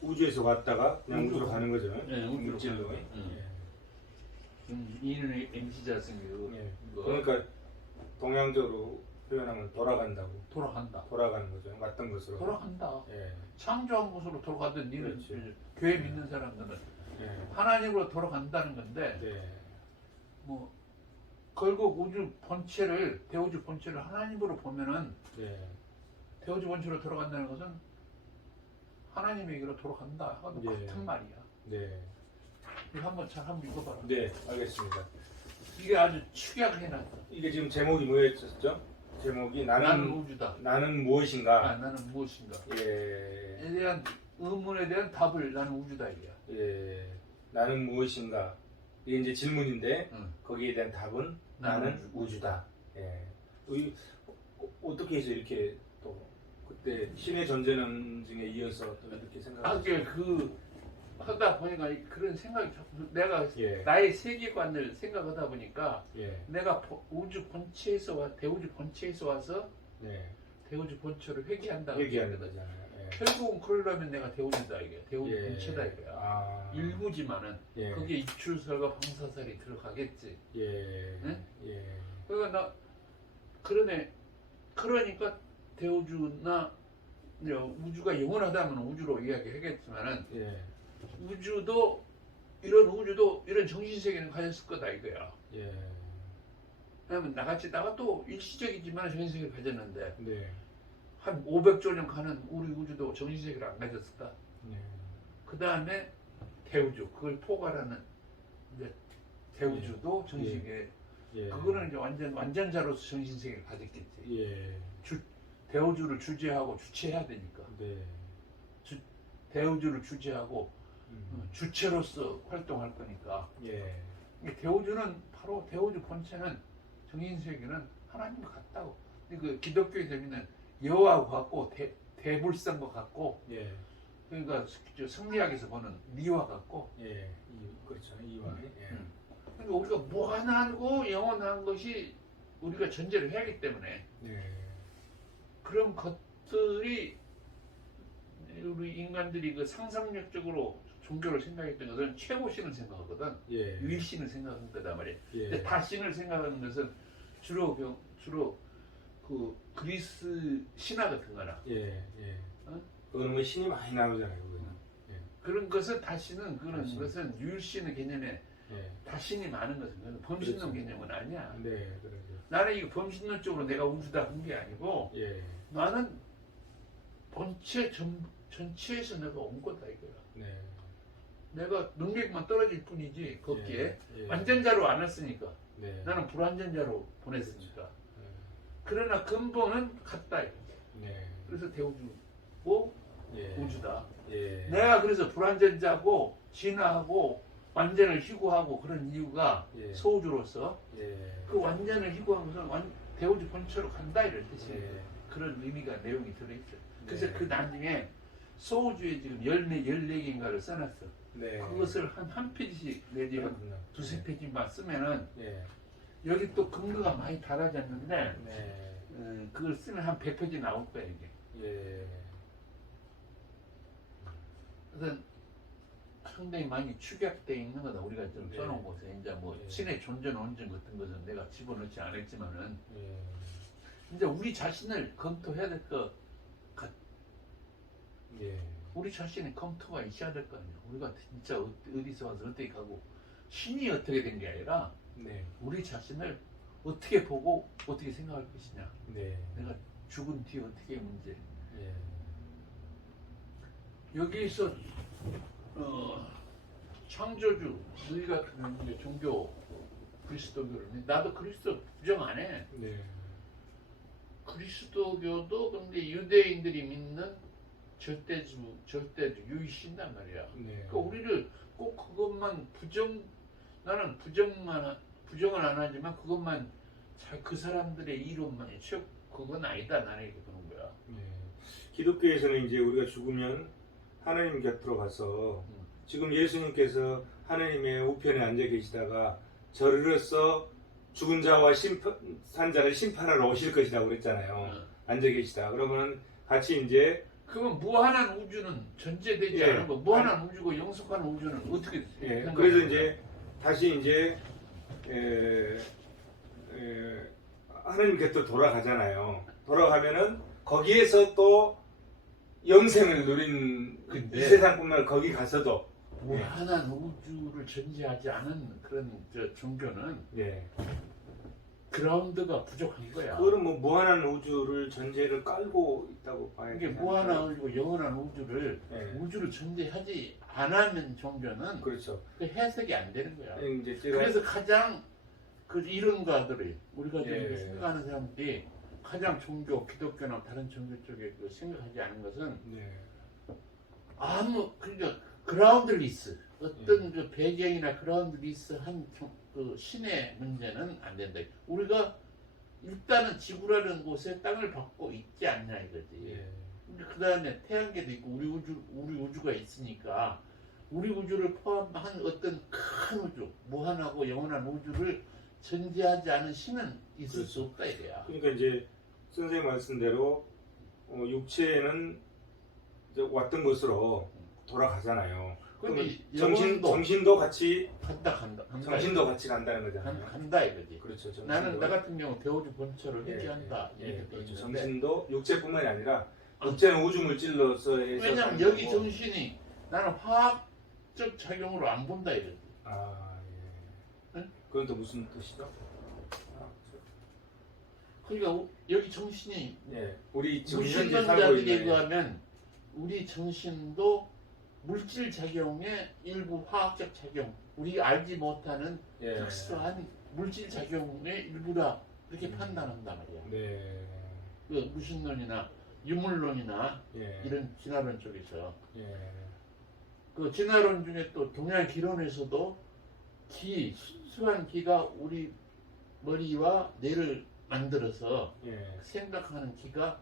우주에서 왔다가 그냥 우주로 우주로 가는 거죠. 네, 우주로 물질로. 가는 거예요. 이는 MC자승이고 예. 그러니까 동양적으로 표현하면 돌아간다고. 돌아간다. 돌아가는 거죠. 왔던 것으로. 돌아간다. 예. 창조한 곳으로 돌아가든 니는 그렇지. 교회 믿는 사람들은 예. 하나님으로 돌아간다는 건데 네. 뭐 결국 우주 본체를 대우주 본체를 하나님으로 보면은 네. 대우주 본체로 돌아간다는 것은 하나님에게로 돌아간다 하고도 예. 같은 말이야. 네. 이거 한번 읽어봐라. 네. 알겠습니다. 이게 아주 축약해놨어. 이게 지금 제목이 뭐였죠? 제목이 나는 우주다. 나는 무엇인가? 나는 무엇인가. 예. 에 대한 의문에 대한 답을 나는 우주다 이거야. 예. 나는 무엇인가? 이게 이제 질문인데 응. 거기에 대한 답은 나는 우주다. 예. 어떻게 해서 이렇게 또 그때 신의 전쟁에 이어서 또 이렇게 생각하셨어요? 그 하다 보니까 그런 생각이 자꾸 내가 예. 나의 세계관을 생각하다 보니까 예. 내가 우주 본체에서 대우주 본체에서 와서 네. 대우주 본체를 회귀한다. 얘기하는 거잖아요. 예. 결국은 그러려면 내가 대우주다 이게 대우주 예. 본체다 이거야. 아. 일부지만은 예. 거기에 입출설과 방사설이 들어가겠지. 예. 응? 예. 그러니까 나 그러니까 대우주나 우주가 영원하다면 우주로 이야기하겠지만은 예. 우주도 이런 정신세계는 가졌을 거다 이거야. 예. 왜냐면 나가 또 일시적이지만 정신세계를 가졌는데 네. 한 500조 년 가는 우리 우주도 정신세계를 안 가졌을까? 네. 그 다음에 대우주 그걸 포괄하는 이제 대우주도 정신세계 예. 그거는 이제 완전자로서 정신세계를 가졌겠지. 예. 대우주를 주재하고 주체해야 되니까 네. 대우주를 주재하고 음. 주체로서 활동할 거니까 예. 대우주는 바로 대우주 본체는 정신세계는 하나님과 같다고. 그 기독교의 재미는 여호와와 같고 대불상과 같고 예. 그러니까 성리학에서 보는 리와 같고 예. 그렇죠. 이와. 예. 그러니까 우리가 무한하고 영원한 것이 우리가 전제를 해야 하기 때문에 네. 그런 것들이 우리 인간들이 그 상상력적으로 종교를 생각했던 것은 최고신을 생각하거든. 예. 유일신을 생각하는 거단 말이야. 예. 근데 다신을 생각하는 것은 주로 그 그리스 신화 같은 거나 예. 예. 어? 그거는 뭐 신이 많이 나오잖아요. 그거는. 그런 것은 다신은 그런 다신. 것은 유일신의 개념에 예. 다신이 많은 것은 그건 범신론 그렇죠. 개념은 아니야. 네. 그러죠. 나는 이거 범신론 쪽으로 내가 우주다 한 게 아니고 예. 나는 본체 전체에서 내가 온 거다 이거야. 네. 내가 능력만 떨어질 뿐이지 거기에 예. 예. 완전자로 안 왔으니까 네. 나는 불완전자로 보냈으니까. 예. 그러나 근본은 같다. 이거. 네. 그래서 대우주고 예. 우주다. 예. 내가 그래서 불완전자고 진화하고 완전을 희구하고 그런 이유가 예. 소우주로서 예. 그 완전을 희구한 것은 대우주 본체로 간다 이런 뜻이에요. 예. 그런 의미가 내용이 들어있죠. 그래서 네. 그 나중에 소우주에 지금 14개인가를 써놨어. 네. 그것을 한 페이지씩 내지 한 그렇군요. 두세 페이지만 쓰면은 예. 여기 또 근거가 많이 달아졌는데 네. 그걸 쓰면 한 100페이지 나올 거야 이게. 예. 그래서 상당히 많이 축약되어 있는 거다. 우리가 좀 네. 써놓은 곳에 이제 뭐 네. 신의 존재 논증 같은 것은 내가 집어넣지 않았지만은 예. 이제 우리 자신을 검토해야 될 것 같. 예. 우리 자신의 검토가 있어야 될 거 아니야. 우리가 진짜 어디서 와서 어떻게 가고 신이 어떻게 된 게 아니라 네. 우리 자신을 어떻게 보고 어떻게 생각할 것이냐. 네. 내가 죽은 뒤에 어떻게 문제. 예. 여기서 창조주 너희 같은 이제 종교 그리스도교를 나도 그리스도 부정 안 해. 네. 그리스도교도 근데 유대인들이 믿는 절대주 유일신단 말이야. 네. 그러니까 우리를 꼭 그것만 나는 부정을 안 하지만 그것만 그 사람들의 이론만 그건 아니다 나는 이렇게 보는 거야. 네. 기독교에서는 이제 우리가 죽으면 하나님 곁으로 가서 지금 예수님께서 하나님의 우편에 앉아 계시다가 저리로서 죽은 자와 산자를 심판하러 오실 것이라고 그랬잖아요. 앉아 계시다. 그러면 같이 이제 그러면 무한한 우주는 전제되지 예. 않은 거. 무한한 우주고 영속한 우주는 어떻게 예. 생각하는 그래서 거야? 이제 다시 이제 하나님 곁으로 돌아가잖아요. 돌아가면은 거기에서 또 영생을 누린 근데 이 세상뿐만 거기 가서도 무한한 우주를 전제하지 않은 그런 종교는 예. 그라운드가 부족한 거야. 그거는 뭐 무한한 우주를 전제를 깔고 있다고 봐야 이게 되나? 무한한 우주고 영원한 우주를 예. 우주를 전제하지 않으면 종교는 그렇죠. 그 해석이 안 되는 거야. 이제 제가 그래서 가장 그 이론가들이 우리가 예. 지금 생각하는 사람들이 가장 종교, 기독교나 다른 종교 쪽에 그 생각하지 않은 것은 네. 아무 그러니까 그라운드리스 어떤 그 배경이나 그라운드리스 그 신의 문제는 안 된다. 우리가 일단은 지구라는 곳에 땅을 받고 있지 않냐 이거지. 예. 그 다음에 태양계도 있고 우리 우주가 있으니까 우리 우주를 포함한 어떤 큰 우주, 무한하고 영원한 우주를 전제하지 않은 신은 있을 수 없다 이거야. 그러니까 이제 선생님 말씀대로 육체는 이제 왔던 곳으로 돌아가잖아요. 근데 그럼 정신도 같이 간다. 정신도 같이 간다는 거잖아요. 간다 이거지. 그렇죠. 정신도. 나는 나 같은 경우 대우주 본처를 예, 회귀한다. 예, 이렇게 돼 그렇죠. 있는데 정신도 육체뿐만이 아니라 육체는 우주 물질로서 해서 왜냐면 가는 여기 거고. 정신이 나는 화학적 작용으로 안 본다 이거지. 아 예. 응? 그건 또 무슨 뜻이죠? 그러니까 여기 정신이 예. 우리 지금 현재 살고 무신론자들에 있는 의하면 우리 정신도 물질 작용의 일부 화학적 작용, 우리 알지 못하는 예. 특수한 물질 작용의 일부다 이렇게 판단한단 말이야. 네. 그 무신론이나 유물론이나 예. 이런 진화론 쪽에서 예. 그 진화론 중에 또 동양 기론에서도 순수한 기가 우리 머리와 뇌를 만들어서 예. 생각하는 기가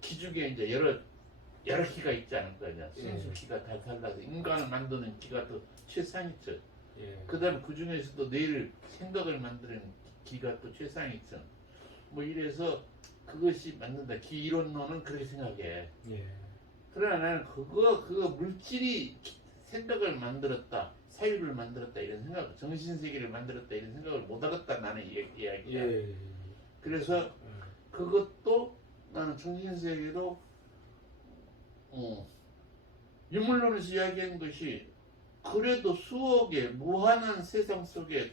기중에 이제 여러 기가 있지 않을 거냐. 순수 기가 다 달라서 인간을 만드는 기가 더 최상위죠. 예. 그다음에 그 중에서도 뇌를 생각을 만드는 기가 또 최상위죠. 뭐 이래서 그것이 맞는다. 기 이론론은 그렇게 생각해. 예. 그러나 나는 그거 물질이 생각을 만들었다, 사유를 만들었다 이런 생각, 정신 세계를 만들었다 이런 생각을 못 하겠다 나는 이야기야. 예. 그래서 그것도 나는 정신 세계도 유물론에서 이야기한 것이 그래도 수억의 무한한 세상 속에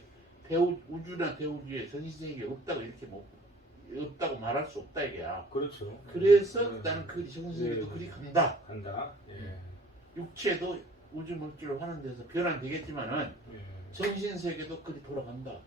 우주나 대우주에 정신 세계 없다고 이렇게 없다고 말할 수 없다 이게야. 그렇죠. 그래서 네. 나는 그 정신 세계도 네. 그리 간다. 간다. 예. 육체도 우주 물질로 하는 데서 변환되겠지만은 예. 정신 세계도 그리 돌아간다.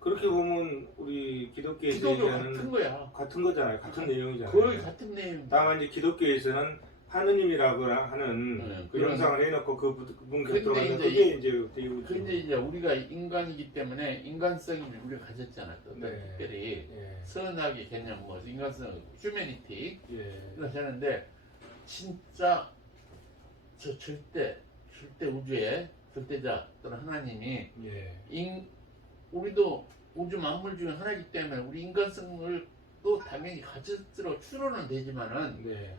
그렇게 보면 우리 기독교에서 기독교 얘기하는 같은 거야. 같은 거잖아요. 같은 내용이잖아요. 거의 같은 내용. 다만 이제 기독교에서는 하느님이라거나 하는 네, 그 그런- 형상을 해놓고 그분 근데 곁으로 가면 이제 그게 이제 대우주. 근데 이제 우리가 인간이기 때문에 인간성을 우리가 가졌잖아. 또 네. 특별히 예. 선악의 개념, 뭐 인간성, 휴메니티 예. 이런 하는데 진짜 저 절대 우주의 절대자 또는 하나님이 예. 우리도 우주 만물 중에 하나이기 때문에 우리 인간성을 또 당연히 가졌으로 추론은 되지만은 네.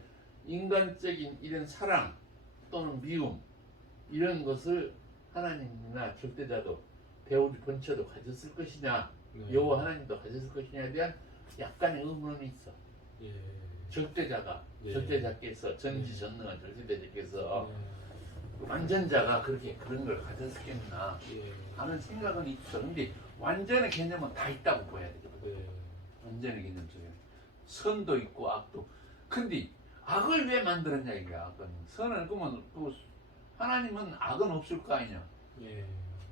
인간적인 이런 사랑 또는 미움 이런 것을 하나님이나 절대자도 대우주 본처도 가졌을 것이냐 네. 여호와 하나님도 가졌을 것이냐에 대한 약간의 의문이 있어. 예. 절대자가 예. 절대자께서 전지전능한 절대자께서 예. 완전자가 그런 걸 가졌겠나 예. 하는 생각은 있어. 근데 완전의 개념은 다 있다고 봐야 되거든. 네. 완전의 개념 속에 선도 있고 악도. 근데 악을 왜 만들었냐 이게 악은. 선은 그러면 또 하나님은 악은 없을 거 아니냐. 예.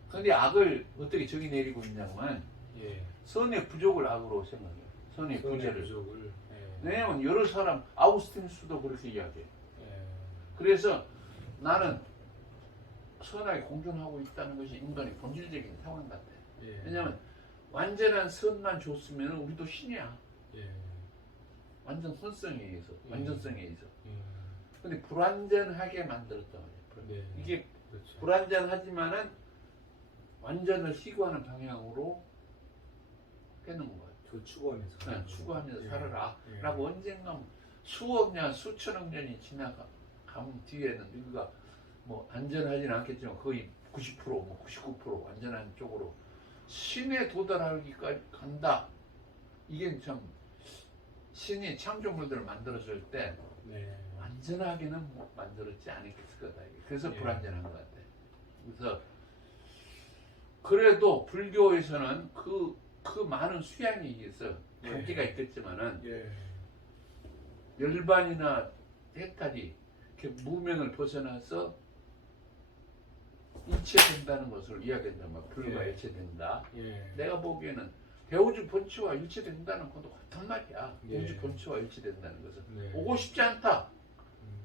근데 악을 어떻게 정의 내리고 있냐면 예. 선의 부족을 악으로 생각해. 선의 손의 부재를. 부족을. 예. 왜냐면 여러 사람 아우스틴스도 그렇게 이야기해. 예. 그래서 나는 선하게 공존하고 있다는 것이 인간의 본질적인 상황 같아. 예. 왜냐면 완전한 선만 줬으면 우리도 신이야. 예. 완전 선성에 의해서, 완전성에 의해서. 예. 근데 불완전하게 만들었단 말이야. 네. 이게 그렇죠. 불완전하지만은 완전을 시구하는 방향으로 해놓은 거야. 그 추구하면서. 그냥 추구하면서 예. 살아라. 예. 라고 언젠가 수억 년, 수천억 년이 지나가면 뒤에는 우리가 뭐 안전하지는 않겠지만 거의 90%, 뭐 99% 안전한 쪽으로 신에 도달하기까지 간다. 이게 참 신이 창조물들을 만들었을 때 네. 안전하게는 못 만들었지 않았을 거다. 그래서 예. 불안전한 것 같아. 그래서 그래도 불교에서는 그 많은 수양이 있어. 단계가 있겠지만은 예. 열반이나 해탈이 이렇게 무명을 벗어나서 일체된다는 것을 이야기한다면 불과 예. 일체된다. 예. 내가 보기에는 대우주 본체와 일체된다는 것도 같은 말이야. 예. 우주 본체와 일체된다는 것은 네. 오고 싶지 않다. 음.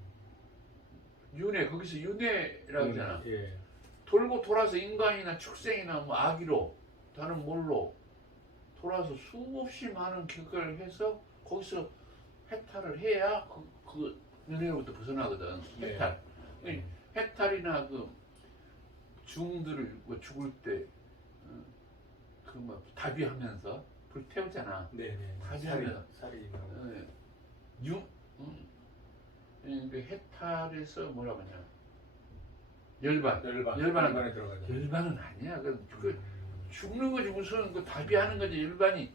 윤회 거기서 윤회라고 하잖아. 예. 돌고 돌아서 인간이나 축생이나 뭐 아기로 다른 뭘로 돌아서 수없이 많은 격을 해서 거기서 해탈을 해야 그 윤회로부터 벗어나거든. 예. 해탈. 해탈이나 그 중들을 뭐 죽을 때 그 뭐 다비하면서 불 태우잖아. 네네. 다비하면 살이 그 해탈에서 뭐라고 하냐? 열반. 열반에 들어가죠. 열반은 아니야. 그 죽는 거지 무슨 그 다비하는 거지.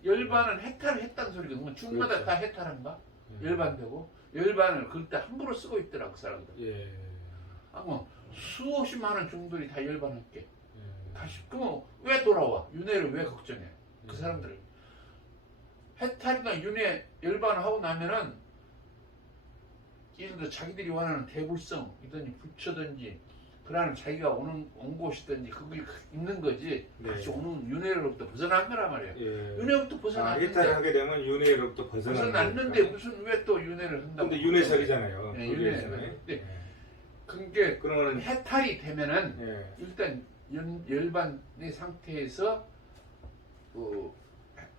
열반은 해탈을 했다는 소리거든. 뭐 죽마다 그렇죠. 다 해탈한가? 열반되고 열반을 그때 함부로 쓰고 있더라고 그 사람들. 예. 뭐 수없이 많은 종들이 다 열반할게. 예. 다시 그럼 왜 돌아와? 윤회를 왜 걱정해? 그 예. 사람들 해탈이나 윤회 열반을 하고 나면은 예를 들어 자기들이 원하는 대불성이든지 부처든지 그러는 자기가 온 곳이든지 그게 있는 거지. 네. 다시 오는 윤회로부터 벗어난 거란 말이에요. 예. 윤회부터 벗어났는데 해탈하게 되면 윤회로부터 벗어났는데 무슨 왜 또 윤회를 한다고? 근데 윤회설이잖아요. 네, 불교에서는. 윤회설. 네. 그게 그러면은 해탈이 되면은 예. 일단 열반의 상태에서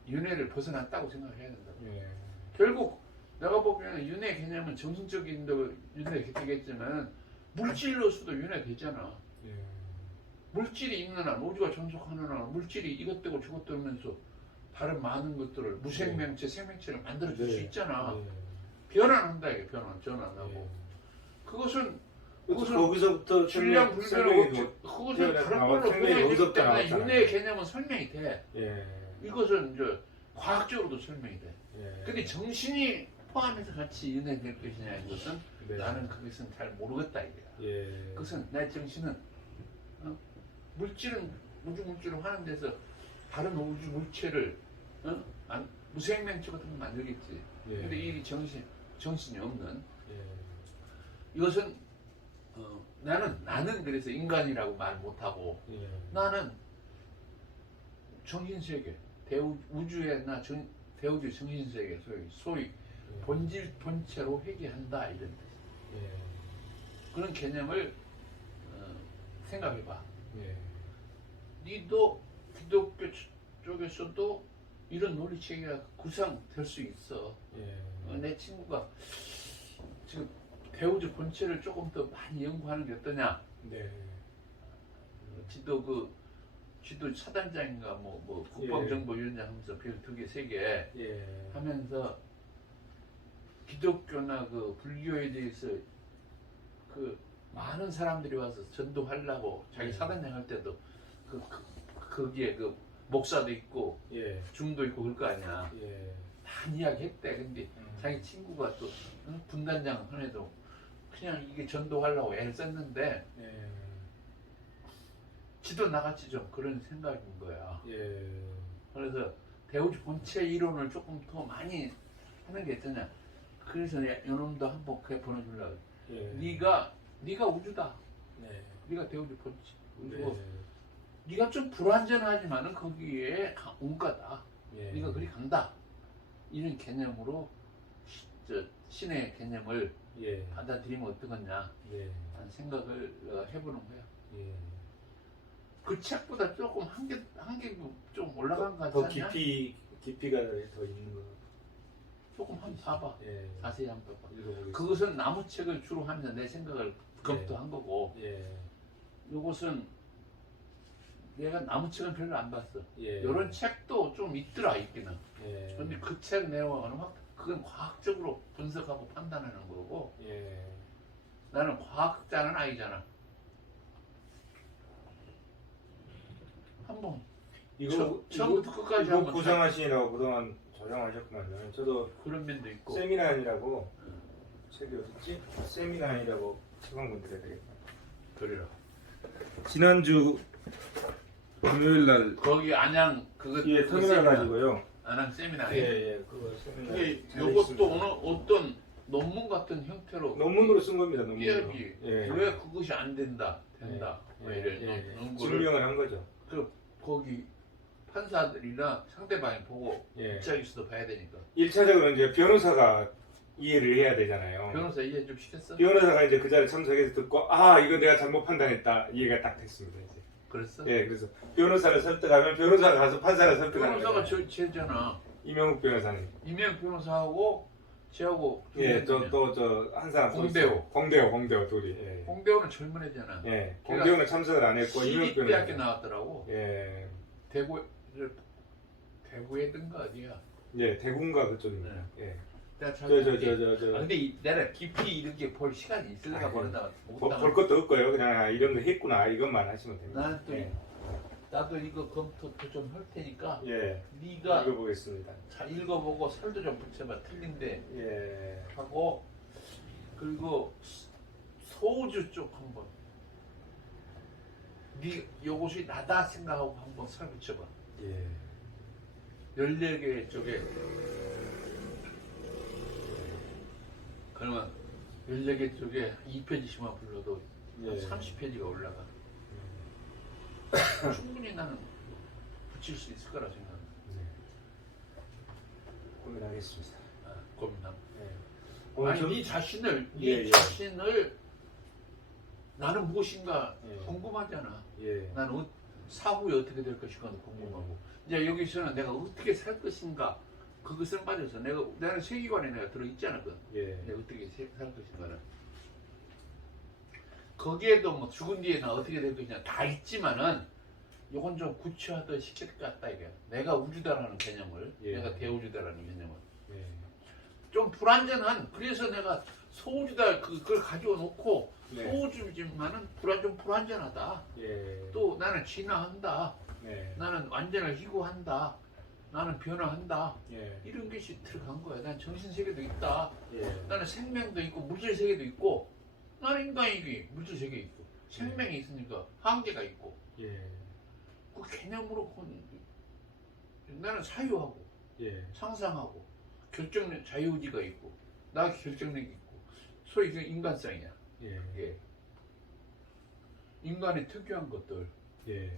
윤회를 벗어났다고 생각해야 된다고. 예. 결국 내가 보기에는 윤회 개념은 정신적인 윤회 되겠지만 물질로서도 윤회 되잖아. 예. 물질이 있는 한 우주가 존속하는 한 물질이 이것 되고 저것 되면서 다른 많은 것들을 무생명체, 생명체를 만들어줄 수 있잖아. 변환한다 이게 전환하고. 그것은 거기서부터 질량 불변하고 그것은 다른 걸로 생명이 보여지기 여기서부터 때문에 나왔잖아요. 윤회의 개념은 설명이 돼. 예. 이것은 이제 과학적으로도 설명이 돼. 예. 근데 정신이 포함해서 같이 윤회될 것이냐 이것은 네. 나는 그것은 잘 모르겠다 이거야. 예. 그것은 내 정신은 물질은 우주 물질을 하는 데서 다른 우주 물체를 무생명체 같은 거 만들겠지. 예. 근데 이 정신이 없는 예. 이것은 나는 그래서 인간이라고 말 못하고 예. 나는 정신세계 우주의 대우주 정신세계 소위 본질 본체로 회귀한다 이런 뜻. 예. 그런 개념을 생각해봐. 예. 니도 기독교 쪽에서도 이런 논리체계가 구성될 수 있어. 예. 내 친구가 지금 대우주 본체를 조금 더 많이 연구하는 게 어떠냐? 네. 지도 사단장인가 뭐 국방정보위원장 하면서 별 2개, 3개 예. 하면서 기독교나 그 불교에 대해서 그 많은 사람들이 와서 전도하려고 자기 사단장 할 때도 거기에 그 목사도 있고 예. 중도 있고 그럴 거 아니야. 예. 많이 이야기했대. 근데 자기 친구가 또 분단장 한해도 그냥 이게 전도하려고 애를 썼는데 예. 지도 나같이 좀 그런 생각인 거야. 예. 그래서 대우주 본체 이론을 조금 더 많이 하는 게 있잖아. 그래서 요놈도 한번 그래 보내주려고. 예. 네가 우주다. 네. 네가 대우주 본체. 네. 우주고 네가 좀 불완전하지만은 거기에 온가다. 예. 네가 그리 간다. 이런 개념으로 신의 개념을 예. 받아들이면 어떠겠냐 예. 하는 생각을 해보는 거야. 예. 그 책보다 조금 한 개 좀 올라간 것 더 같지 않냐? 깊이가 더 있는 거. 조금 한번 봐봐. 예. 자세히 한번 봐봐. 읽어보겠습니다. 그것은 나무책을 주로 하면서 내 생각을 검토한 거고 예. 이것은 내가 나무책은 별로 안 봤어. 예. 이런 책도 좀 있더라 있기는. 예. 근데 그 책 내용은 확 그건 과학적으로 분석하고 판단하는 거고 예. 나는 과학자는 아니잖아. 한번 처음부터 끝까지 이거 한번 고생하시느라고 그동안 조장하셨구만요. 저도 그런 면도 있고. 세미나인이라고 책이 어딨지? 세미나인이라고 책 한 권 드려야 되겠다. 그래요. 지난주 금요일 날 거기 안양 그거 예, 그 터미널 세미나, 가지고요. 안양 세미나. 예, 그거 세미나. 그게 잘 요것도 있습니다. 오늘 어떤 논문 같은 형태로 논문으로 쓴 겁니다. 논문으로. 해야지. 예. 왜 그것이 안 된다, 된다. 뭐 예, 이런 예, 논거를 증명을 한 거죠. 그 거기 판사들이나 상대방이 보고 예. 입장에서도 봐야 되니까. 1차적으로 이제 변호사가 이해를 해야 되잖아요. 변호사 이해 좀 시켰어? 변호사가 이제 그 자리에 참석해서 듣고 아 이거 내가 잘못 판단했다 이해가 딱 됐습니다. 이제. 그랬어? 예, 그래서 변호사를 설득하면 변호사가 가서 판사를 설득하는 변호사가 거예요. 쟤잖아. 이명욱 변호사님. 이명 변호사하고 쟤하고 예, 또 저 한 사람 또 공대호. 있어요. 공대호 둘이. 예. 홍대호는 젊은 애잖아. 예, 공대호는 참석을 안 했고 이명욱 시립대학교 변호사. 나왔더라고. 예, 대구에든가 어디야. 예, 대군가 그쪽입니다. 예. 내가 잘 저 근데 내가 깊이 이렇게 볼 시간이 있으려가 아니, 버린다. 볼 것도 없고요. 그냥 이런 거 했구나 이것만 하시면 됩니다. 나는 또 예. 나도 이거 검토도 좀 할 테니까 예. 네가 읽어보겠습니다. 잘 읽어보고 설도 좀 붙여봐. 틀린데 예. 하고 그리고 소우주 쪽 한번 네 요것이 나다 생각하고 한번 설 붙여봐. 예. 14개 쪽에 그러면 14개 쪽에 2페이지씩만 불러도 예. 30페이지가 올라가. 충분히 나는 붙일 수 있을 거라 생각합니다. 네. 고민하겠습니다. 고민함. 예. 아니 좀- 네 자신을 예, 네 예. 자신을 나는 무엇인가 예. 궁금하잖아. 예. 나는 사후에 어떻게 될 것인가도 궁금하고. 이제 여기서는 내가 어떻게 살 것인가 그것을 빠져서 나는 세계관에 내가 들어 있잖아. 예. 내가 어떻게 살 것인가는. 거기에도 뭐 죽은 뒤에 나 어떻게 될 것이냐 다 있지만은 이건 좀 구체화도 시킬 것 같다 이게. 내가 우주다라는 개념을, 예. 내가 대우주다라는 개념을 예. 좀 불완전한. 그래서 내가 소우주다 그걸 가지고 놓고 네. 소우주지만은 좀 불완전하다. 예. 또 나는 진화한다. 네. 나는 완전을 희구한다. 나는 변화한다. 예. 이런 것이 들어간 거야. 난 정신 세계도 있다. 예. 나는 생명도 있고 물질 세계도 있고. 나는 인간이기 물질 세계 있고 생명이 있으니까 한계가 있고 예. 그 개념으로 나는 사유하고 예. 상상하고 결정력 자유의지가 있고 나 결정력이 있고 소위 그 인간성이야. 예. 이게 인간의 특유한 것들. 예.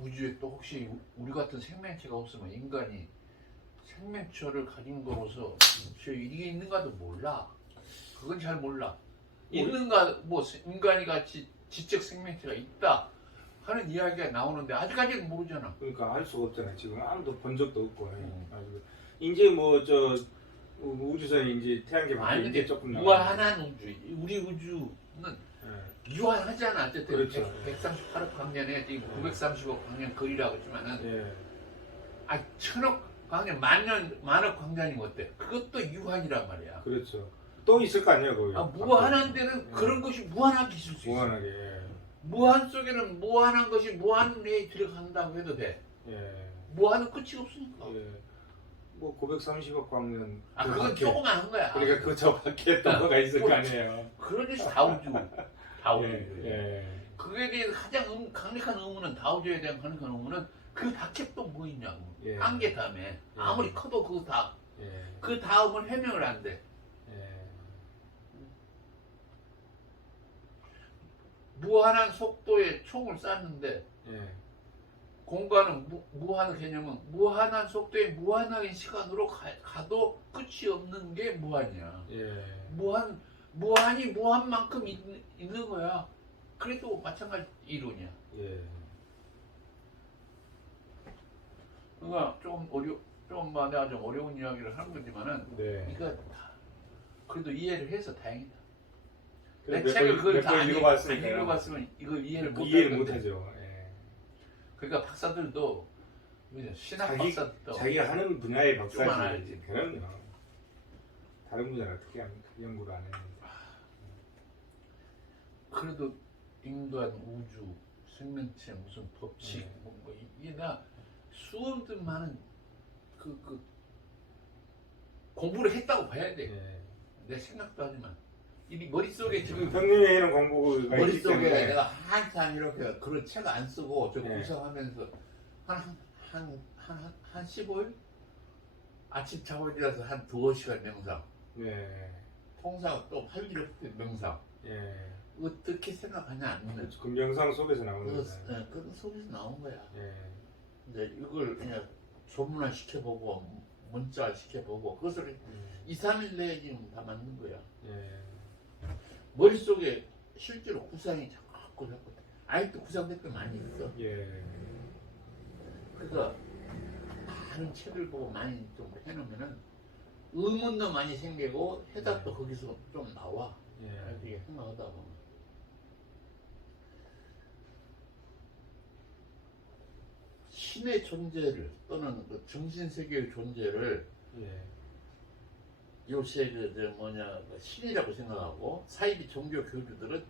우주에 또 혹시 우리 같은 생명체가 없으면 인간이 생명체를 가진 거로서 이게 있는가도 몰라. 그건 잘 몰라. 있는가 뭐 인간이 같이 지적 생명체가 있다 하는 이야기가 나오는데 아직까지는 모르잖아. 그러니까 알 수가 없잖아요. 지금 아무도 본 적도 없고. 음. 아주 이제 뭐 저 우주선이 이제 태양계 밖에 아니 이제 근데 조금 무한한 우주. 우리 우주는 예. 유한하잖아. 어쨌든 그렇죠. 138억 광년에 지금 930억 광년 거리라고 했지만은 예. 천억 광년 만억 광년이면 어때? 그것도 유한이란 말이야. 그렇죠. 또 있을 거 아니야 거기. 무한한 데는 예. 그런 것이 무한하게 있을 수 있어. 무한하게. 예. 무한 속에는 무한한 것이 무한에 들어간다고 해도 돼. 예. 무한은 끝이 없으니까. 예. 뭐 930억 광년. 그건 조그만 거야. 그러니까 그 저 밖에 또 뭐가 있을 거 아니에요. 그러니 다우주. 다우주. 예. 그에 대해 가장 강력한 의문은 다우주에 대한 강력한 의문은 그 밖에 또 뭐 있냐고. 예. 한계 다음에 아무리 커도 예. 그 다음은 해명을 안 돼. 예. 무한한 속도의 총을 쐈는데 예. 공간은 무한한 개념은 무한한 속도의 무한한 시간으로 가도 끝이 없는 게 무한이야. 예. 무한이 무한만큼 있는 거야. 그래도 마찬가지 이론이야. 예. 그러니까 좀 내가 좀 어려운 이야기를 하는 거지만은 네. 이거 다 그래도 이해를 해서 다행이다. 그래, 내 책을 그걸 다 안 읽어봤으니까 읽어봤으면 이걸 이해를 못 이해를 할 건데. 못하죠. 예. 그러니까 박사들도 그죠? 신학 박사도 자기가 하는 분야의 좀 박사지. 알아야지. 그럼요. 다른 분야는 어떻게 합니까? 연구를 안 해. 그래도 인간 우주 생명체 무슨 법칙 네. 뭐 이게 나 수업들 많은 그 공부를 했다고 봐야 돼. 예. 내 생각도 하지만 이 머릿속에 지금 형님이 해놓은 공부가 있기 머릿속에 때문에 내가 한참 이렇게 그런 책 안 쓰고 저 네. 구성하면서 한 15일 아침 자고 일어나서 한 2시간 명상 네. 통상 또 할 일 없을 때 명상 예. 어떻게 생각하냐 안 하면 그 명상 속에서 나오는 거잖아요. 그 속에서 나온 거야. 예. 근데 이걸 그냥 조문화 시켜보고 문자 시켜보고 그것을 2, 3일 내에 지금 다 만든 거야. 예. 머릿속에 실제로 구상이 자꾸 아직도 구상될 많이 있어. 예. 그래서 많은 책을 보고 많이 좀 해놓으면은 의문도 많이 생기고 해답도 거기서 좀 나와. 예. 이게 생각하다 보면. 신의 존재를 또는 그 정신세계의 존재를 예. 요새 그 신이라고 생각하고 사이비 종교 교주들은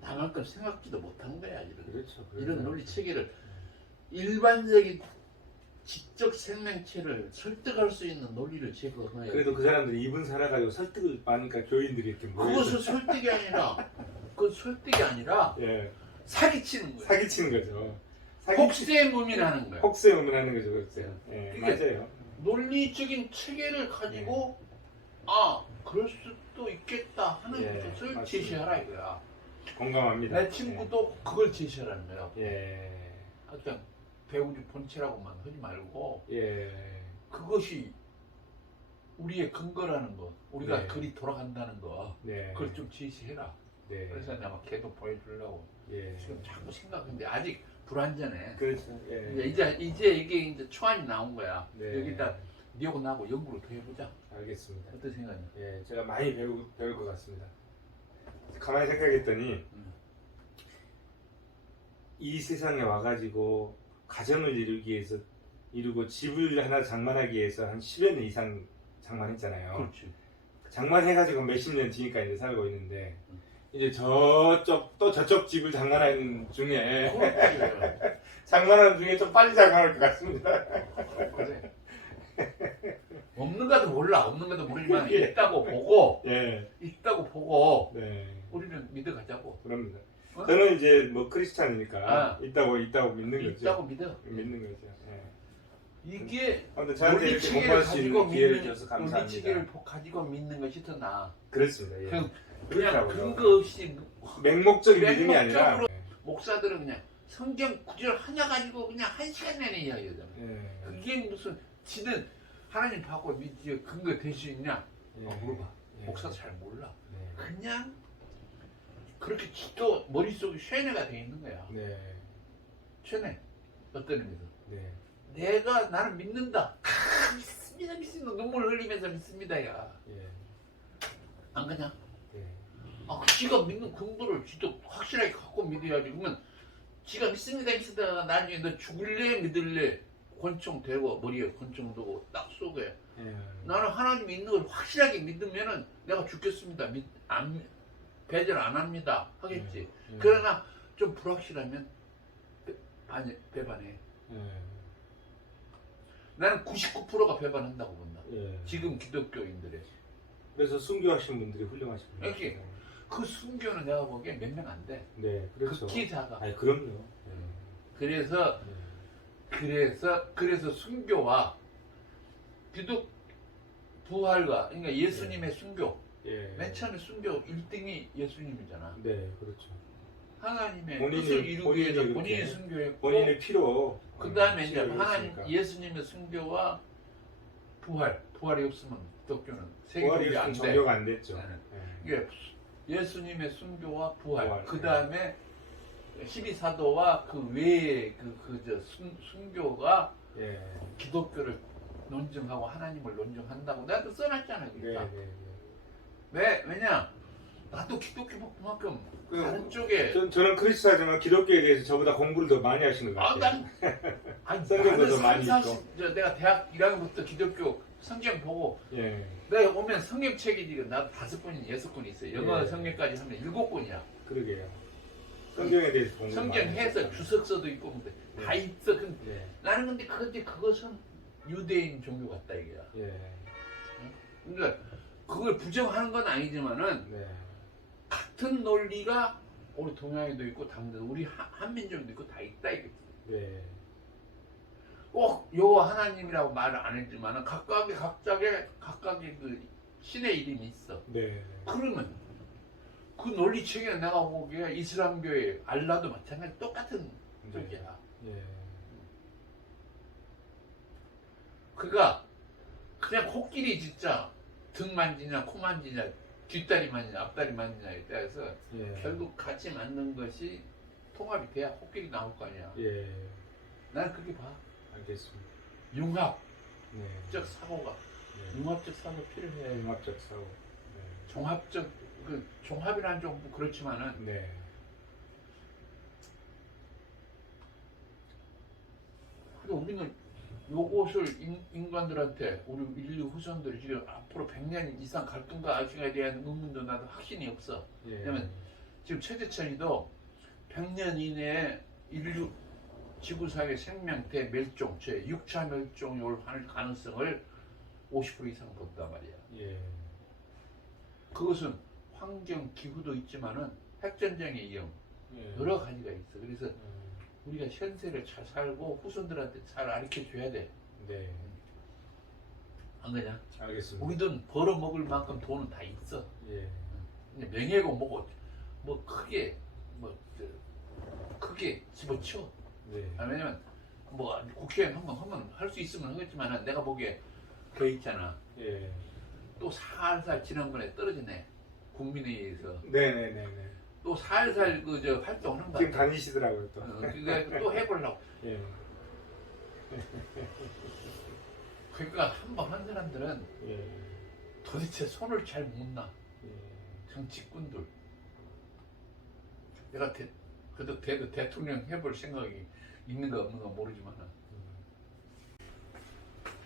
나만큼 생각지도 못한 거야. 그렇죠. 이런 논리 체계를 일반적인 지적 생명체를 설득할 수 있는 논리를 제거해야 돼. 그래도 그 사람들이 이분 살아가지고 설득을 많으니까 교인들이 이렇게 그것은 설득이 아니라 그건 설득이 아니라 예. 사기치는 거야. 사기치는 거죠. 혹세 무민하는 거야. 혹세 무민하는 거죠, 그렇죠. 예. 그게- 맞아요. 논리적인 체계를 가지고 아 그럴 수도 있겠다 하는 예, 것을 맞습니다. 제시하라 이거야. 공감합니다. 내 친구도 그걸 제시하라는 거야. 예. 하여튼 배우주 본체라고만 하지 말고 예. 그것이 우리의 근거라는 거, 우리가 네. 글이 돌아간다는 거, 네. 그걸 좀 제시해라. 네. 그래서 내가 걔도 보여주려고 예. 지금 자꾸 생각하는데 아직 불완전해. 그렇죠. 예. 이제 이게 이제 초안이 나온 거야. 네. 여기다 니하고 나하고 연구를 더 해보자. 알겠습니다. 어떤 생각이야? 예, 제가 많이 배울 것 같습니다. 가만히 생각했더니 이 세상에 와가지고 가정을 이루고 집을 하나 장만하기 위해서 한 10여 년 이상 장만했잖아요. 그렇지. 장만해가지고 몇십 년 뒤니까 이제 살고 있는데 이제 저쪽 집을 장만하는 중에 그렇지. 장만하는 중에 좀 빨리 장만할 것 같습니다. 그래. 없는 것도 몰라. 없는 것도 모르지만 예. 있다고 보고 예, 네, 우리는 믿어가자고. 그럽니다. 어? 저는 이제 뭐 크리스찬이니까 아. 있다고 믿는 거죠. 있다고 믿어. 믿는 거죠. 예. 이게 아무튼 저한테 이렇게 체계를 공부할 수 있는 기회를 믿는 줘서 논리 감사합니다. 체계를 가지고 믿는 것이 더 나아. 그렇습니다. 예. 그냥 그렇더라고요. 근거 없이 맹목적인 믿음이 아니라 맹목적으로 목사들은 그냥 성경 구절 하나 가지고 그냥 1시간 내내 이야기하잖아. 예. 그게 무슨 지는 하나님 받고 믿지 근거 될 수 있냐? 예. 물어봐. 예. 목사도 잘 몰라. 네. 그냥 그렇게 또 머릿속에 쇠뇌가 돼 있는 거야. 네. 쇠뇌. 어떤 의미에서. 네. 내가 나를 믿는다. 믿습니다. 눈물 흘리면서 믿습니다. 야. 예. 안 그냥? 네. 지가 믿는 근거를 지도 확실하게 갖고 믿어야지. 그러면 지가 믿습니다. 나중에 너 죽을래 믿을래 권총되고 머리에 권총 두고 딱 쏘게. 예. 나는 하나님 있는 걸 확실하게 믿으면은 내가 죽겠습니다. 배절 안 합니다. 하겠지. 예. 그러나 좀 불확실하면 배반해. 예. 나는 99%가 배반한다고 본다. 예. 지금 기독교인들의. 그래서 순교하신 분들이 훌륭하신 분들. 여기. 그 순교는 내가 보기엔 몇 명 안 돼. 네, 그렇죠. 극히 작아. 아니 그럼요. 그래서 순교와 기독 부활과 그러니까 예수님의 순교. 예. 맨 처음에 순교 1등이 예수님이잖아. 네, 그렇죠. 하나님의 본인이- 뜻을 이루기 위해서 본인이 본인이 그렇게 순교했고 본인의 피로. 그 다음에 이제 치료를 하나님 했으니까. 예수님의 순교와 부활이 없으면 기독교는 부활이 세계적이 안 없으면 돼. 종교가 안 됐죠. 네. 예. 이게 예수님의 순교와 부활, 부활, 그 다음에 12사도와 그 외의 순교가 예. 기독교를 논증하고 하나님을 논증한다고 내가 또 써놨잖아. 네, 그러니까. 네, 네. 왜냐 나도 기독교만큼 그, 다른 쪽에 저는 크리스찬이지만 기독교에 대해서 저보다 공부를 더 많이 하시는 것 아, 같아요. 아니 성경도 더 나는 많이 30, 내가 대학 1학년부터 기독교 성경 보고 예, 내가 오면 성경책이 지금 나도 5권이 6권 있어요. 영어 예. 성경까지 하면 7권이야. 그러게요. 성경에 대해서 공부 성경 많이 해서 하셨잖아요. 주석서도 있고 근데 예. 다 있어. 근데 예, 나는 근데 그것은 유대인 종교 같다 이거야. 예, 그러니까 그걸 부정하는 건 아니지만은 네, 같은 논리가 우리 동양에도 있고 당도 우리 한민족도 있고 다 있다 이거지. 네, 꼭 여호와 하나님이라고 말을 안 했지만은 각각의 그 신의 이름이 있어. 네, 그러면 그 논리 체계는 내가 보기에 이슬람교의 알라도 마찬가지 똑같은 쪽이야. 예, 그러니까 그냥 코끼리 진짜 등 만지냐 코 만지냐 뒷다리 만지냐 앞다리 만지냐에 따라서 예, 결국 같이 맞는 것이 통합이 돼야 코끼리 나올 거 아니야. 예, 나는 그렇게 봐. 알겠습니다. 융합적 네, 사고가 네. 융합적 사고 필요해. 융합적 사고. 종합적 그 종합이라는 좀 그렇지만은 네, 네, 그리고 우리는 요것을 인간들한테 우리 인류 후손들이 지금 앞으로 100년 이상 갈 건가 아직에 대한 의문도 나도 확신이 없어. 예, 왜냐면 지금 최재천이도 100년 이내에 인류 지구상의 생명대 멸종, 제 6차 멸종을 할 가능성을 50% 이상 본단 말이야. 예, 그것은 환경 기후도 있지만은 핵전쟁의 위험 예. 여러 가지가 있어. 그래서 우리가 현세를 잘 살고 후손들한테 잘 가르쳐 줘야 돼. 네, 안 그냐? 알겠습니다. 우리돈 벌어 먹을 만큼 돈은 다 있어. 예, 그냥 명예고 뭐고 뭐 크게 크게 집어치워. 네, 왜냐면 뭐 국회의원 한번 하면 할 수 있으면 하겠지만은 내가 보기에 그 있잖아. 예, 또 살살 지난번에 떨어지네. 국민회의에서 네, 네, 네, 네. 또 살살 그 저 활동을 한다. 지금 다니시더라고요 또. 그러니까 또 해보려고. 예, 그러니까 한 번 한 사람들은 예, 도대체 손을 잘 못 놔. 예. 정치꾼들. 내가 그래도 대통령 해볼 생각이 있는가 없는가 모르지만은.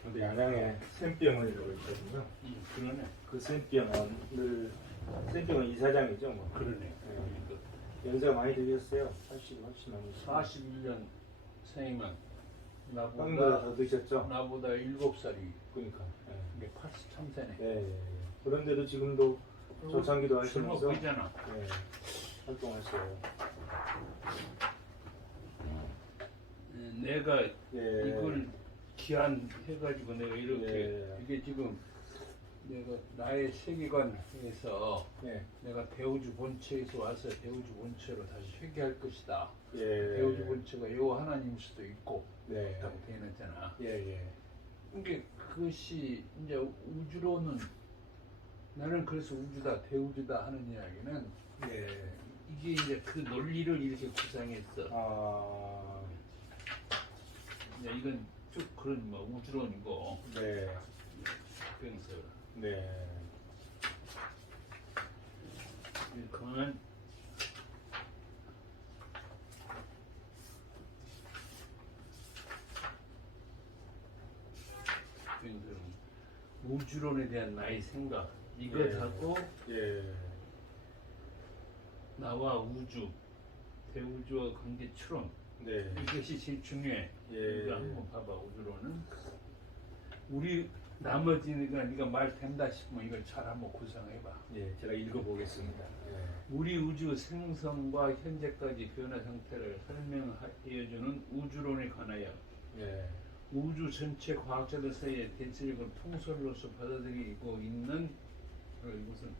근데 양양에 샘병원이라고 있거든요. 그러네. 그 샘병원을 샘병원 이사장이죠, 뭐. 그러네. 예. 연세가 많이 되셨어요. 80 훨씬 넘으시고. 41년 생이면 형님보다 더 드셨죠? 나보다 7살이 그러니까. 예. 이게 83세네. 예, 예, 예. 그런데도 지금도 조창기도 하시면서 보이잖아. 예, 활동하셔요. 내가 예. 이걸 기한해가지고 내가 이렇게 예. 이게 지금 내가 나의 세계관에서 예. 내가 대우주 본체에서 와서 대우주 본체로 다시 회귀할 것이다. 예. 대우주 본체가 여호와 하나님일 수도 있고 네. 있다고 되어놨잖아. 예, 예. 그게 그것이 이제 우주로는 나는 그래서 우주다 대우주다 하는 이야기는 예. 이게 이제 그 논리를 이렇게 구상했어. 아, 이제 이건 쭉 그런 뭐 우주론이고 네. 병서 네. 그건 우주론에 대한 나의 생각 이것하고 예. 나와 우주 대우주와 관계 추론 네. 이것이 제일 중요해. 예. 이거 한번 봐봐. 우주론은 우리 나머지니까 네가 말 된다 싶으면 이걸 잘 한번 구상해봐. 예, 제가 읽어보겠습니다. 예. 우리 우주 생성과 현재까지 변화 상태를 설명해주는 우주론에 관하여 예. 우주 전체 과학자들 사이에 대체적으로 통설로서 받아들이고 있는 이것은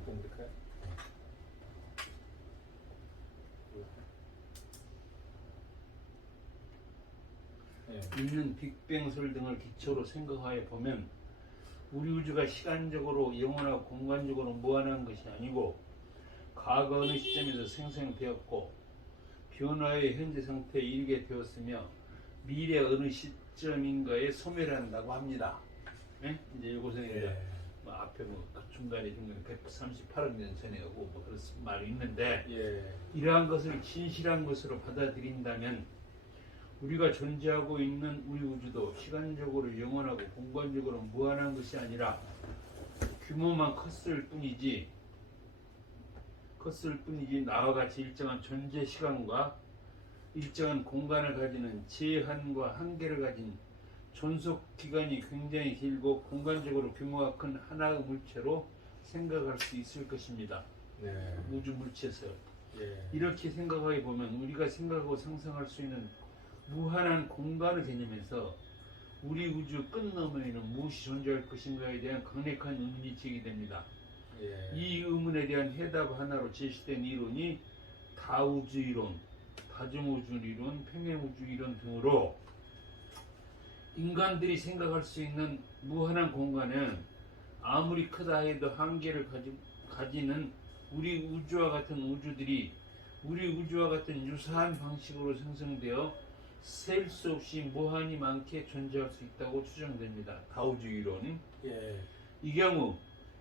어떤 걸까요? 예. 있는 빅뱅설 등을 기초로 생각하여 보면 우리 우주가 시간적으로 영원하고 공간적으로 무한한 것이 아니고 과거 어느 시점에서 생성되었고 변화의 현재 상태에 이르게 되었으며 미래 어느 시점인가에 소멸한다고 합니다. 예? 이제 이것은 이제 예. 뭐 앞에 그 중간에 중간에 138억 년 전에 오고 뭐 그런 말이 있는데 예. 이러한 것을 진실한 것으로 받아들인다면 우리가 존재하고 있는 우리 우주도 시간적으로 영원하고 공간적으로 무한한 것이 아니라 규모만 컸을 뿐이지 나와 같이 일정한 존재 시간과 일정한 공간을 가지는 제한과 한계를 가진 존속 기간이 굉장히 길고 공간적으로 규모가 큰 하나의 물체로 생각할 수 있을 것입니다. 네. 우주 물체에서 예. 이렇게 생각하게 보면 우리가 생각하고 상상할 수 있는 무한한 공간을 개념해서 우리 우주 끝 너머에는 무엇이 존재할 것인가에 대한 강력한 의문이 제기됩니다. 예. 이 의문에 대한 해답 하나로 제시된 이론이 다우주 이론, 다중우주 이론, 평행우주 이론 등으로 인간들이 생각할 수 있는 무한한 공간은 아무리 크다 해도 한계를 가지는 우리 우주와 같은 우주들이 우리 우주와 같은 유사한 방식으로 생성되어 셀 수 없이 무한히 많게 존재할 수 있다고 추정됩니다. 다우주 이론. 예. 이 경우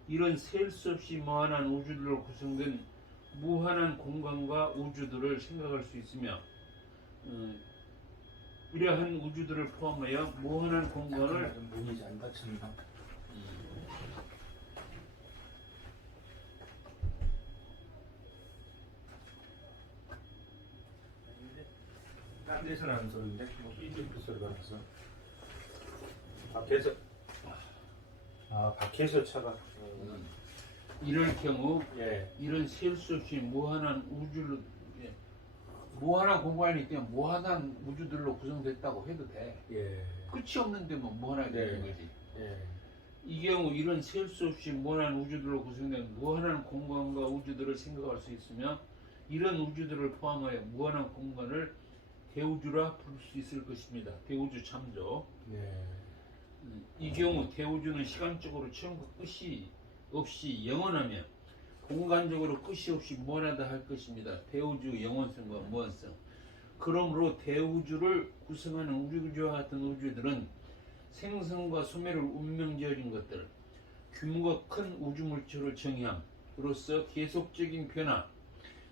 이런 셀 수 없이 무한한 우주들로 구성된 무한한 공간과 우주들을 생각할 수 있으며 이러한 우주들을 포함하여 무한한 공간을 문이 잘 닫혔나? 딴 데서 나는 소리인데 뭐 삐삐삐 소리가 나서 밖에서 차가 이럴 경우 예. 이런 셀 수 없이 무한한 우주를 무한한 공간이 있으면 무한한 우주들로 구성됐다고 해도 돼. 예. 끝이 없는데 뭐 무한하게 되는 네. 거지. 예. 이 경우 이런 셀 수 없이 무한한 우주들로 구성된 무한한 공간과 우주들을 생각할 수 있으며 이런 우주들을 포함하여 무한한 공간을 대우주라 부를 수 있을 것입니다. 대우주 참조. 네. 이 경우 대우주는 시간적으로 처음과 끝이 없이 영원하며 공간적으로 끝이 없이 무한하다 할 것입니다. 대우주 영원성과 무한성. 그러므로 대우주를 구성하는 우리 우주와 같은 우주들은 생성과 소멸을 운명지어진 것들, 규모가 큰 우주 물체를 정의함으로써 계속적인 변화,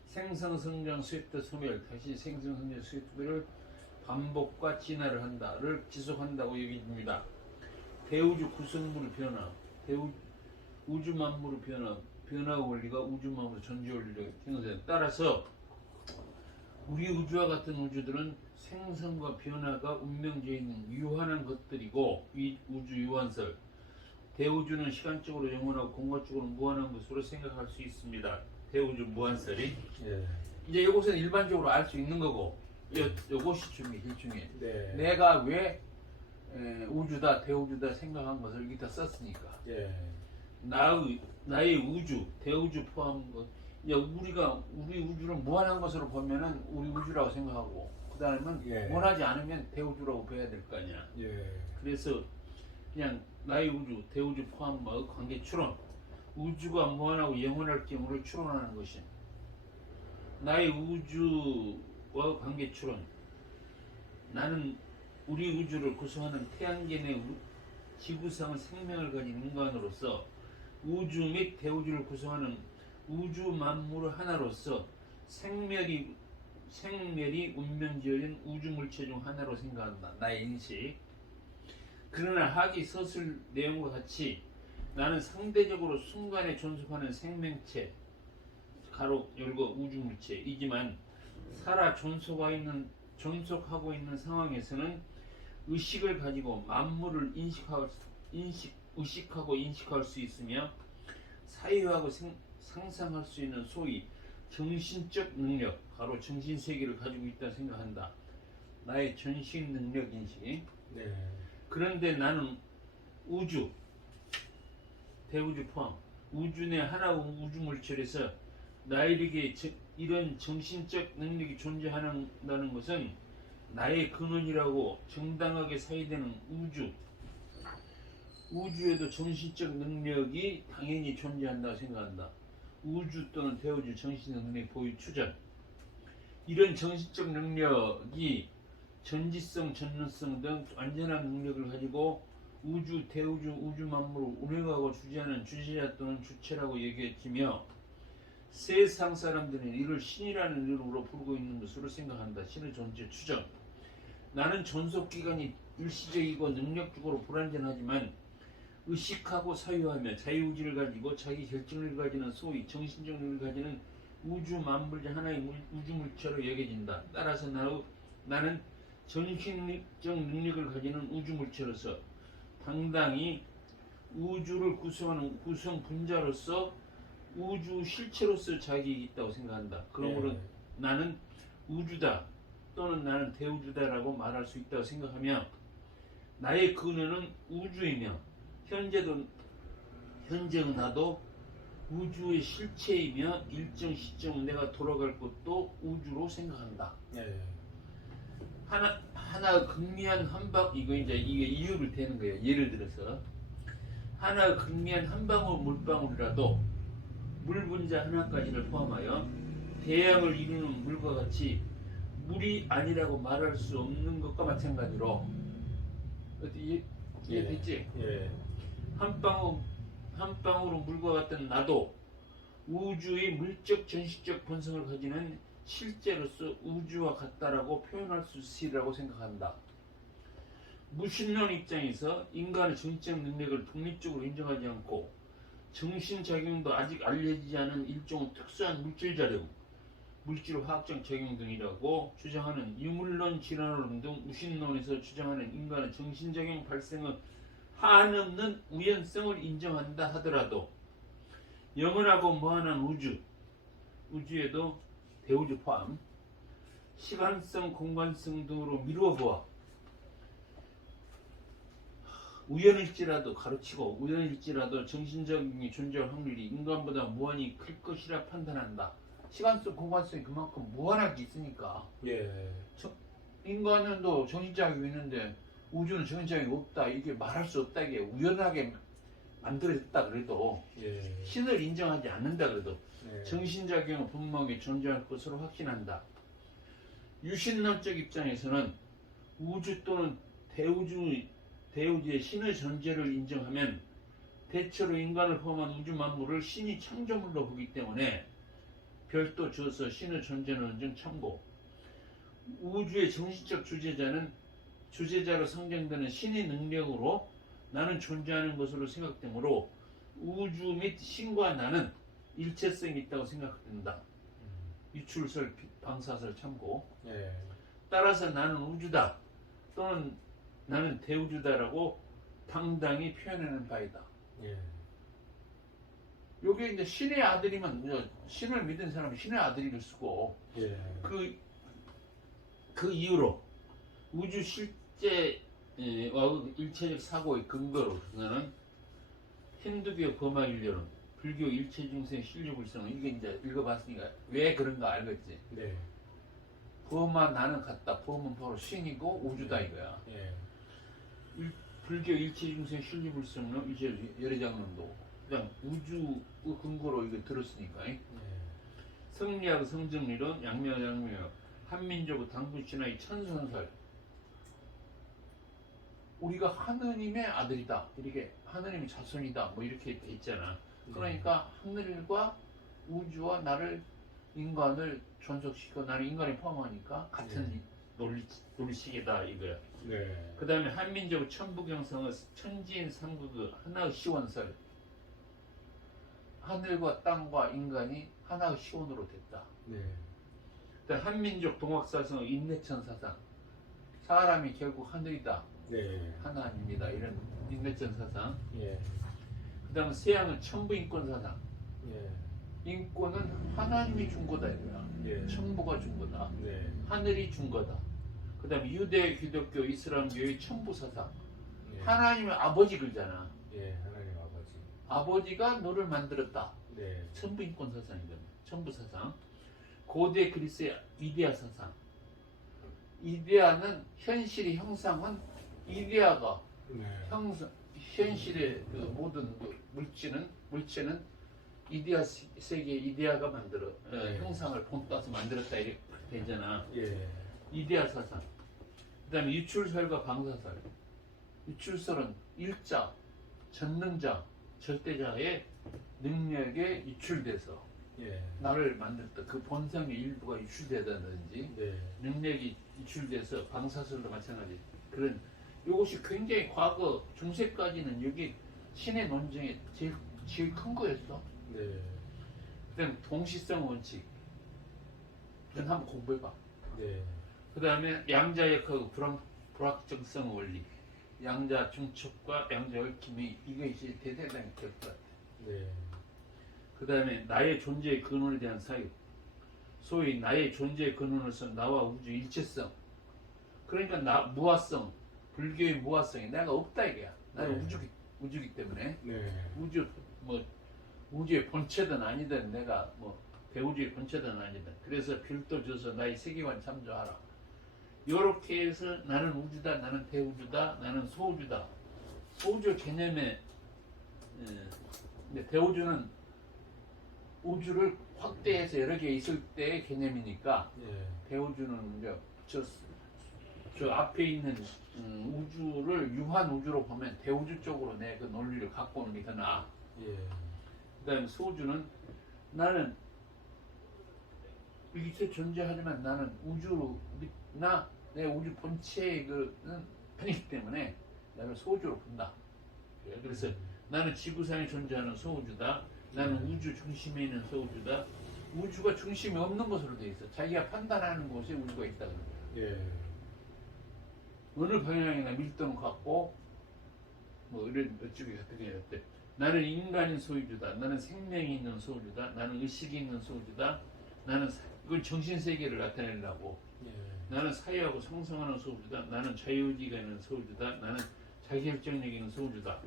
생성, 성장, 쇠퇴, 소멸, 다시 생성, 성장, 쇠퇴를 반복과 진화를 한다를 지속한다고 여깁니다. 대우주 구성물의 변화, 우주 만물의 변화 원리가 우주 만물의 존재 원리를 형성에 따라서 우리 우주와 같은 우주들은 생성과 변화가 운명적인 유한한 것들이고 이 우주 유한설, 대우주는 시간적으로 영원하고 공간적으로 무한한 것으로 생각할 수 있습니다. 대우주 무한설이 예. 이제 이것은 일반적으로 알 수 있는 거고 이것이 제일 중요해. 네. 내가 왜 우주다 대우주다 생각한 것을 여기다 썼으니까 예. 나의 우주 대우주 포함한 것 이제 우리가 우리 우주를 무한한 것으로 보면은 우리 우주라고 생각하고 그 다음은 예. 원하지 않으면 대우주라고 봐야 될 거 아니야. 예. 그래서 그냥 나의 우주 대우주 포함의 관계 추론 우주가 무한하고 영원할 경우를 추론하는 것이 나의 우주와 관계 추론 나는 우리 우주를 구성하는 태양계 내 지구상의 생명을 가진 인간으로서 우주 및 대우주를 구성하는 우주 만물의 하나로서 생멸이 운명지어진 우주 물체 중 하나로 생각한다. 나의 인식. 그러나 하기 서술 내용과 같이 나는 상대적으로 순간에 존속하는 생명체 가로 열고 우주 물체이지만 살아 존속하고 있는 상황에서는 의식을 가지고 만물을 의식하고 인식할 수 있으며 사유하고 상상할 수 있는 소위 정신적 능력, 바로 정신세계를 가지고 있다 생각한다. 나의 전신 능력 인식. 네. 그런데 나는 우주, 대우주 포함, 우주 내 하나 우주 물질에서 나에게 이런 정신적 능력이 존재한다는 것은 나의 근원이라고 정당하게 사유되는 우주에도 정신적 능력이 당연히 존재한다고 생각한다. 우주 또는 대우주 정신적 능력 보유 추전. 이런 정신적 능력이 전지성, 전능성 등 완전한 능력을 가지고 우주, 대우주, 우주 만물을 운행하고 주재하는 주재자 또는 주체라고 얘기했으며 세상 사람들은 이를 신이라는 이름으로 부르고 있는 것으로 생각한다. 신의 존재 추정. 나는 존속기간이 일시적이고 능력적으로 불완전하지만 의식하고 사유하며 자유의지를 가지고 자기 결정을 가지는 소위 정신적 능력을 가지는 우주 만물 중 하나의 우주 물체로 여겨진다. 따라서 나는 정신적 능력을 가지는 우주 물체로서 당당히 우주를 구성하는 구성 분자로서 우주 실체로서 자격이 있다고 생각한다. 그러므로 나는 우주다 또는 나는 대우주다라고 말할 수 있다고 생각하며 나의 근원은 우주이며 현재의 나도 우주의 실체이며 일정 시점 내가 돌아갈 곳도 우주로 생각한다. 하나 극미한 한방 이게 이유를 대는 거예요. 예를 들어서 하나 극미한 한 방울 물방울이라도 물 분자 하나까지를 포함하여 대양을 이루는 물과 같이 물이 아니라고 말할 수 없는 것과 마찬가지로 이해됐지? 한 방울은 물과 같은 나도 우주의 물적 전시적 본성을 가지는 실제로서 우주와 같다라고 표현할 수 있으리라고 생각한다. 무신론 입장에서 인간의 정신적 능력을 독립적으로 인정하지 않고 정신작용도 아직 알려지지 않은 일종의 특수한 물질작용, 물질화학적 작용 등이라고 주장하는 유물론, 진화론 등 무신론에서 주장하는 인간의 정신작용 발생의 한없는 우연성을 인정한다 하더라도 영원하고 무한한 우주에도 대우주 포함 시간성, 공간성 등으로 미루어 보아 우연일지라도 가르치고 우연일지라도 정신적인 존재할 확률이 인간보다 무한히 클 것이라 판단한다. 시간성, 공간성이 그만큼 무한하게 있으니까 인간은 또 정신작용이 있는데 우주는 정신작용이 없다 이게 말할 수 없다. 이게 우연하게 만들어졌다 그래도 신을 인정하지 않는다 그래도 정신작용은 분명히 존재할 것으로 확신한다. 유신론적 입장에서는 우주 또는 대우주의 신의 존재를 인정하면 대체로 인간을 포함한 우주 만물을 신이 창조물로 보기 때문에 별도 주어서 신의 존재는 언정 참고 우주의 정신적 주재자로 상정되는 신의 능력으로 나는 존재하는 것으로 생각되므로 우주 및 신과 나는 일체성이 있다고 생각된다. 유출설, 방사설 참고. 따라서 나는 우주다 또는 나는 대우주다라고 당당히 표현하는 바이다. 요게 이제 신의 아들이면 신을 믿은 사람은 신의 아들이를 쓰고 그 이유로 우주 실제 일체적 사고의 근거로서는 힌두교 범아일료론, 불교 일체중생 신류불성 이게 이제 읽어봤으니까 왜 그런가 알겠지? 범아 나는 같다. 범은 바로 신이고 우주다 이거야. 불교 일체중생 신류불성론 이제 열애장론도 그냥 우주 근거로 이거 들었으니까. 성리학 성정리론 양명양명 한민족 당군신화의 천선설 우리가 하느님의 아들이다 이렇게 하느님의 자손이다 뭐 이렇게 돼 있잖아. 그러니까 하늘과 우주와 나를 인간을 존속시키고 나는 인간을 포함하니까 같은 논리식이다 이거야. 그 다음에 한민족 천부경성의 천지인 삼국의 하나의 시원설 하늘과 땅과 인간이 하나의 시원으로 됐다. 그다음 한민족 동학사성의 인내천 사상 사람이 결국 하늘이다. 하나님이다 이런 인내천 사상. 그 다음 서양은 천부인권 사상. 인권은 하나님이 준 거다 이거야. 천부가 준 거다. 하늘이 준 거다. 그 다음 유대, 기독교, 이슬람교의 천부 사상. 하나님의 아버지 그러잖아. 하나님 아버지. 아버지가 너를 만들었다. 천부인권 사상이거든. 천부 사상. 고대 그리스의 이데아 사상. 이데아는 현실의 형상은 이데아가 현실의 그 모든 그 물체는 이데아 세계 이데아가 만들어 형상을 본따서 만들었다 이렇게 되잖아. 이데아 사상. 그다음에 유출설과 방사설. 유출설은 일자, 전능자, 절대자의 능력에 유출돼서 예. 나를 만들었다. 그 본성의 일부가 유출되다든지 네. 능력이 유출돼서 방사설도 마찬가지. 그런 이것이 굉장히 과거 중세까지는 여기 신의 논쟁에 제일 큰 거였어. 네. 그다음 동시성 원칙. 그건 한번 공부해봐. 네. 그다음에 양자역학의 불확정성 원리. 양자 중첩과 양자 얽힘이 이것이 대대단히 될 것 같아. 네. 그 다음에 나의 존재의 근원에 대한 사유. 소위 나의 존재의 근원으로서 나와 우주 일체성. 그러니까 무아성, 불교의 무아성이 내가 없다 이거야. 나는 네. 우주기 때문에 네. 우주의 본체든 아니든 내가 대우주의 본체든 아니든 그래서 별도 줘서 나의 세계관 참조하라. 이렇게 해서 나는 우주다, 나는 대우주다, 나는 소우주다. 소우주 개념에 대우주는 우주를 확대해서 여러 개 있을 때의 개념이니까 예. 대우주는 이제 저 앞에 있는 우주를 유한 우주로 보면 대우주 쪽으로 내 그 논리를 갖고 오는 게 더 나아. 예. 그다음에 소우주는 나는 이렇게 존재하지만 나는 우주나 내 우주 본체의 그는 아니기 때문에 나를 소우주로 본다. 그래서 나는 지구상에 존재하는 소우주다. 나는 우주 중심에 있는 소우주다. 우주가 중심이 없는 것으로 되어 있어. 자기가 판단하는 곳에 우주가 있다 그런 거야. 예. 어느 방향이나 밀도는 같고 이런 어쩌기 어떻게 해야 돼. 나는 인간인 소유주다. 나는 생명이 있는 소유주다. 나는 의식이 있는 소유주다. 나는 이건 정신 세계를 나타내려고. 예. 나는 사회하고 상승하는 소유주다. 나는 자유의지가 있는 소유주다. 나는 자기결정력이 있는 소유주다.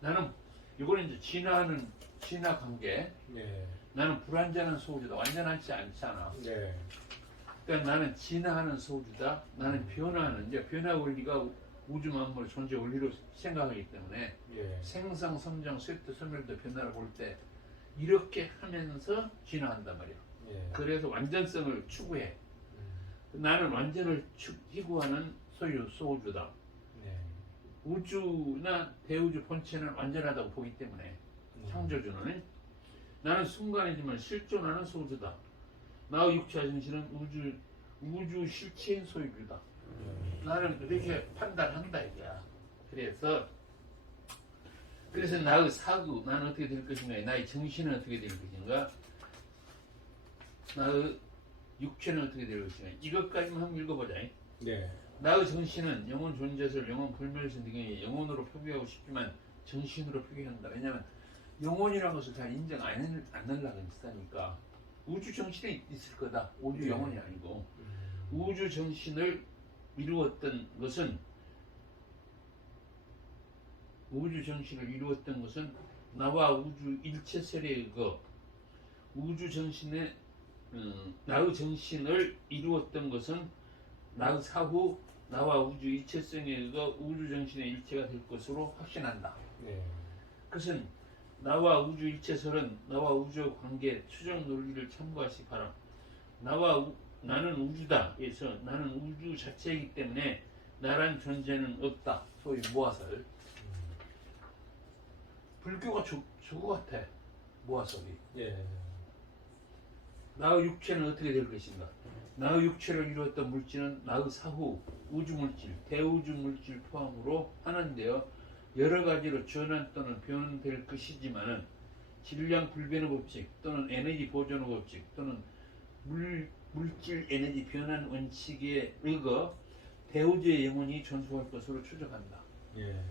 나는 이거는 이제 진화 관계. 예. 나는 불완전한 소유주다. 완전하지 않잖아. 네. 그러니까 나는 진화하는 소유주다. 나는 변화하는 이제 변화 원리가 우주 만물 존재 원리로 생각하기 때문에 예. 생성, 성장, 쇠퇴, 소멸도 변화를 볼 때 이렇게 하면서 진화한단 말이야. 예. 그래서 완전성을 추구해. 나는 완전을 희구하는 소우주다. 네. 우주나 대우주 본체는 완전하다고 보기 때문에 창조주는 나는 순간이지만 실존하는 소우주다. 나의 육체와 정신은 우주 실체인 소유주다. 나는 그렇게 판단한다 이거야. 그래서 나의 사고, 나는 어떻게 될 것인가, 나의 정신은 어떻게 될 것인가, 나의 육체는 어떻게 될 것인가. 이것까지만 한번 읽어보자. 네. 나의 정신은 영혼 존재설, 영혼 불멸설 등의 영혼으로 표기하고 싶지만 정신으로 표기한다. 왜냐하면 영혼이라는 것을 잘 인정 안 하려고 했으니까 우주 정신이 있을 거다. 우주 네. 영혼이 아니고 우주 정신을 이루었던 것은 나와 우주 일체설에 의거 우주 정신의 나의 정신을 이루었던 것은 나의 사후 나와 우주 일체성에 의거 우주 정신의 일체가 될 것으로 확신한다. 네. 그것은 나와 우주 일체설은 나와 우주의 관계 추정 논리를 참고하시기 바람. 나는 우주다. 그래서 나는 우주 자체이기 때문에 나란 존재는 없다. 소위 모아설. 불교가 저거 같아. 모아설이. 예. 나의 육체는 어떻게 될 것인가? 나의 육체를 이루었던 물질은 나의 사후 우주 물질, 대우주 물질 포함으로 하는데요. 여러 가지로 전환 또는 변될 것이지만은 질량 불변의 법칙 또는 에너지 보존의 법칙 또는 물질 에너지 변환 원칙에 의거 대우주의 영혼이 존속할 것으로 추정한다. 예.